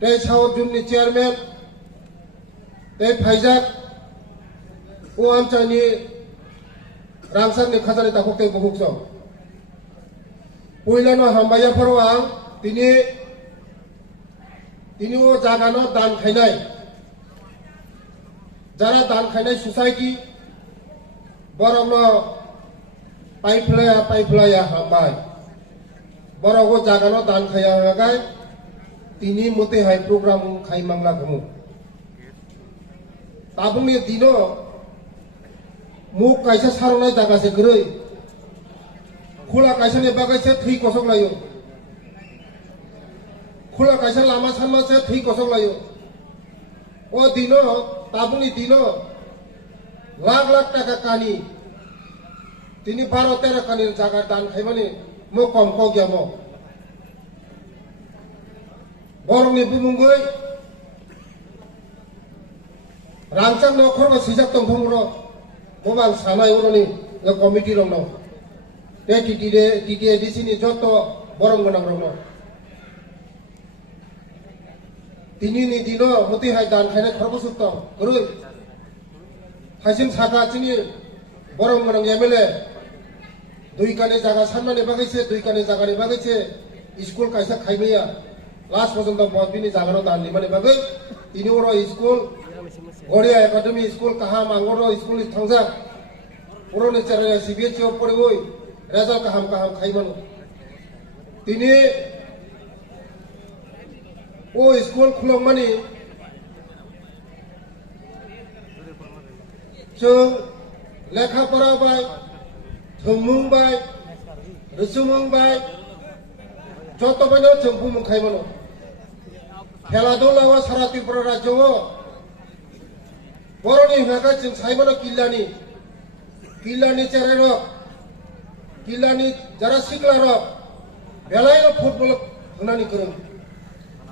tei South Jumni chairman tei Faizak o amchani rangsak ni khazani takok tei buhuk so poilano hambaya pharo ang tini o jagano dan khainai jara dan khainai society borokno paiflaya hambai borok o jagano dan khaya hagai tini mote hai program khai mangla gumu tabungni dino muk kaisa sarunai jaga se groi khula kaisa ni bagai se thui kosok layo khula kaisa lama sanma se thui kosok layo o dino tabungni dino lakh taka kani tini 12-13 kanir jaga dan khaimani mo kom ko gyamo borongni bumungoi rangchak nokhor ba sijak tongthongro bobang sanai uroni committee rongno te TDADC ni joto borong gonang rongno tini ni dino muti hai dan khaine khorbo sutto gurui hasim saka chini borong gonang MLA dui kane jaga sanmane bagaise dui kane jaga ni bagaise school kaisa khaimeya last পর্যন্ত বদবিনি জাগানো দান নিমানে বাগে তিনি ওর school Garia academy school কাহা মাঙ্গর school থাংজা পুরনো চারে CBSE of পড়ে ওই রেজাল্ট কাহাম খাইবানো তিনি ও স্কুল খুলং মানে जों लेखा फराबाय थोंमुंबाय रुसुमुंबाय जत बायनो जों बुमुंखायमोन खेला दुलावा सारा त्रिपुरा राज्योआव बर'नि हुनाखा जों सायमोन किल्लानि चेरायरक किल्लानि जारा सिख्लारक बेलायनो फुटबल हुनानि गोरों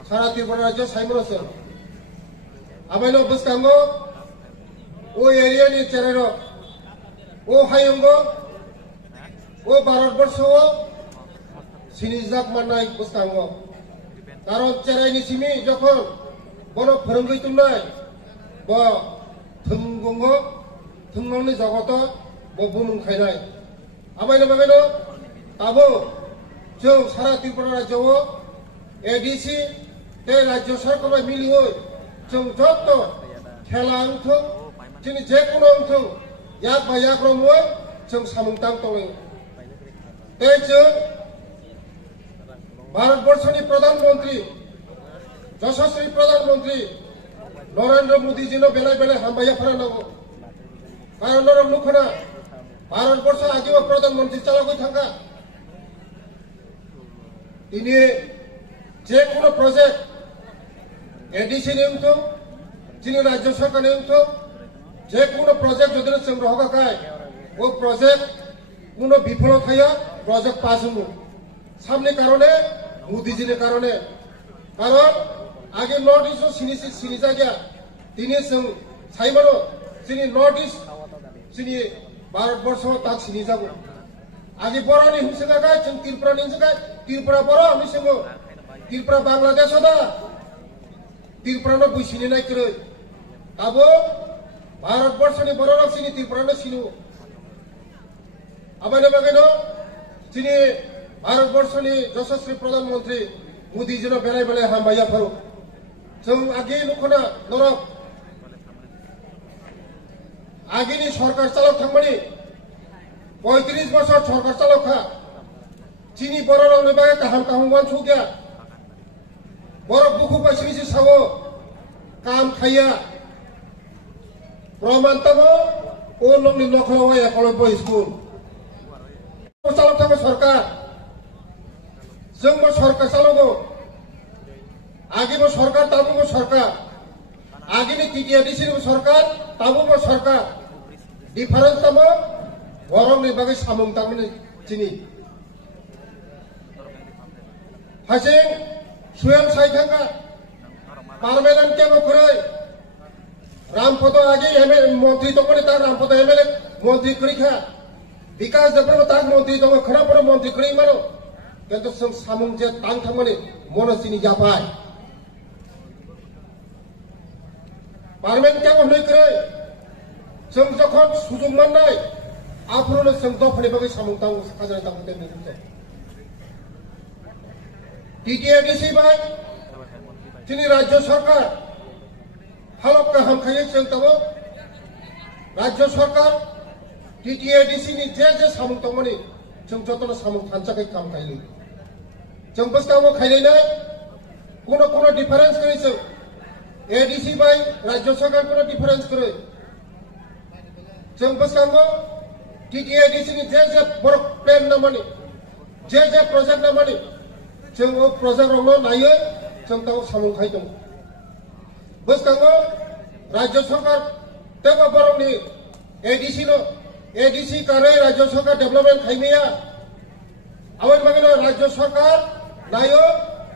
सारा त्रिपुरा राज्यो सायमोनसो आबायनो बसकांगो ओ एरियानि चेरायरक ओ हायंगो ओ भारतबर्षआव सिनिजाक माननाय बसकांगो कारण चेरायनि सिमी जखन बन फोरोंगै तुमनाय ब थोंगंगो थोंगंनि जगत ब बुमुंखायनाय आबायनो बाबायनो दाबो जों सारा त्रिपुरा राज्योआव एडीसी ते राज्य सरकार मिलियो जों जत खेला अंथों जोंनि जेकुनु अंथों याक बा याक रमुआव जों सामुंतां दङ ते जों भारतवर्षनि प्रधानमंत्री यशस्वी प्रधानमंत्री नरेंद्र मोदी जी नो बेलाय बेलाय हामबाया फरानांगौ कारण नरम नुखना भारतवर्ष आगे प्रधानमंत्री चालागै थांगा इनि जेकुनु प्रोजेक्ट एडीसी नि अंथों जोंनि राज्य सरकारनि अंथों जेकुनु प्रोजेक्ट যদি जों रहगाखाय वो प्रोजेक्ट কোনো বিফল থায়া प्रोजेक्ट पास होमु सामने कारणे मोदी जी ने कारणे कारण आगे नॉर्थ ईस्ट सिनी जायगा दिनै जों सायमानो जोंनि नॉर्थ ईस्ट जोंनि भारतवर्ष ताक सिनी जागौ आगे बर'नि हिंसगाय जों त्रिपुरानि हिंसगाय त्रिपुरा बर' हिंसगो त्रिपुरा बांलादेश दा त्रिपुरानो बैसिनि नायख्रै दाबो भारतवर्षनि बर' सिनि त्रिपुरानो सिनु आबायनो बागैनो जोंनि भारतवर्षनि यशस्वी प्रधानमंत्री मोदी जी नो बेलाय बेलाय हामबाया फरो जों आगे नुखना नरक आगेनि सरकार चालक थांबानि 35 बছর सरकार चालकखा चिनि बर' रावनि बागै काहाम काहामवान सौग्या बर' बुखु बायसिनिसो सावो काम खाया प्रमाण तमो ओ नंनि नखलावा एकलब्य स्कुल चालक थांबो सरकार जोंबो सरकार चालगो आगेबो सरकार ताबुबो सरकार आगेनि TDADCनिबो सरकार ताबुबो सरकार डिफारेन्स तमो बरंनि बागै सामुं तामनि चिनि हासिं स्वयं सायथांगा पार्मानेंट केबो खरै रामपद आगे एमएलए मंत्री दंमोन ता रामपद एमएलए मंत्री खरैखा विकास देवबो ता मंत्री दङ खरापर मंत्री खरै मानो কিন্তু जों सामुं जे तां थांमाने मनसिनि जाबाय पार्मेंट क्या होने करे जों जखन सुजुग मोननाय आफोरनो जों दफानि बागै सामुं तां खाजानाय तांखौ दोननो टीटीएडीसी बाय जोंनि राज्य सरकार हालत गाहाम खायो जों ताबो राज्य सरकार टीटीएडीसी नि जे सामुं तांमोनि जों जतन सामुं थानसाखै काम खायो जों बस्तावो खायनाय कोनो डिफरेंस करे जों एडीसी बाय राज्य सरकार कोनो डिफरेंस करे जों बस्तावो टीटीएडीसी नि जे वर्क प्लान ना माने जे प्रोजेक्ट ना माने जों वो प्रोजेक्ट रंनो नायो जों ताव सामुं खाय दं बस्तावो राज्य सरकार तेबो बरंनि एडीसी कारे राज्य सरकार डेवलपमेंट खायमेया आवन बागैनो राज्य सरकार नायो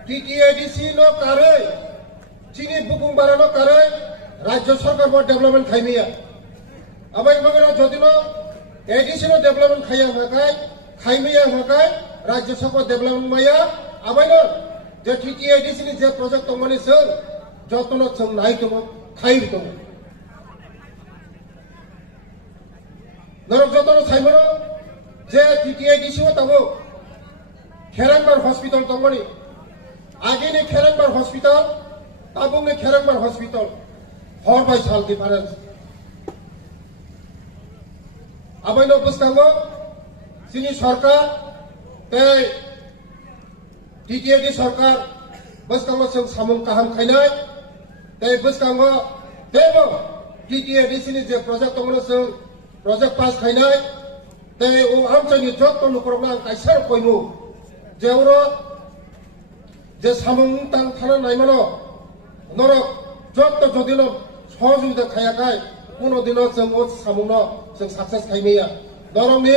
टीटीएडीसी नो कारे चीनी बुकुं बारानो कारे राज्य सरकार बो डेवलपमेंट खायमेया आवन बागैनो जदिनो एडीसी नो डेवलपमेंट खायमेया हकाय राज्य सरकार डेवलपमेंट माया आवन जे टीटीएडीसी नि जे प्रोजेक्ट दंमोन जों जतन जों नाय दङ खाय दङ नरक जतन साइमोनो जे टीटीएडीसी ओ ताबो खेरांबार हॉस्पिटल दंमोन आगेनि खेरांबार हॉस्पिटल ताबुंनि खेरांबार हॉस्पिटल हर बाय साल डिफरेंस आबायनो बस्तांगो जोंनि सरकार ते टीटीएडीसी सरकार बस्तांगो जों सामुं गाहाम खायनाय ते बस्तांगो तेबो टीटीएडीसी नि जे प्रोजेक्ट दंमोन जों प्रोजेक्ट पास खायनाय ते ओ आमचानि जत्त नखरावनो आं कायसार कयमु जेवरो जे सामुं तां थाना नायमानो नरक जत्त जदिनो सहजुगिता खायाखाय कोनो दिनो जों ओ सामुंनो जों सक्सेस खायमेया नरकनि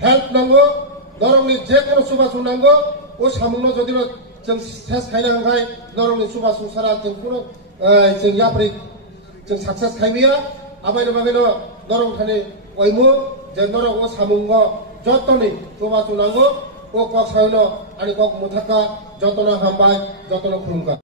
हेल्प नांगौ नरकनि जे कोनो सुबासु नांगौ ओ सामुंनो जदिनो जों सेस खायना हांखाय नरकनि सुबासु सारा जों कोनो जों याप्रि जों सक्सेस खायमेया आबायनो बागैनो नरक थानि अयमु जे नरक ओ सामुंगो जत्तनि सुबासु नांगौ ओ कक सायनो आनि कक मुथाका जतन हामबाय जतन खुलुमगा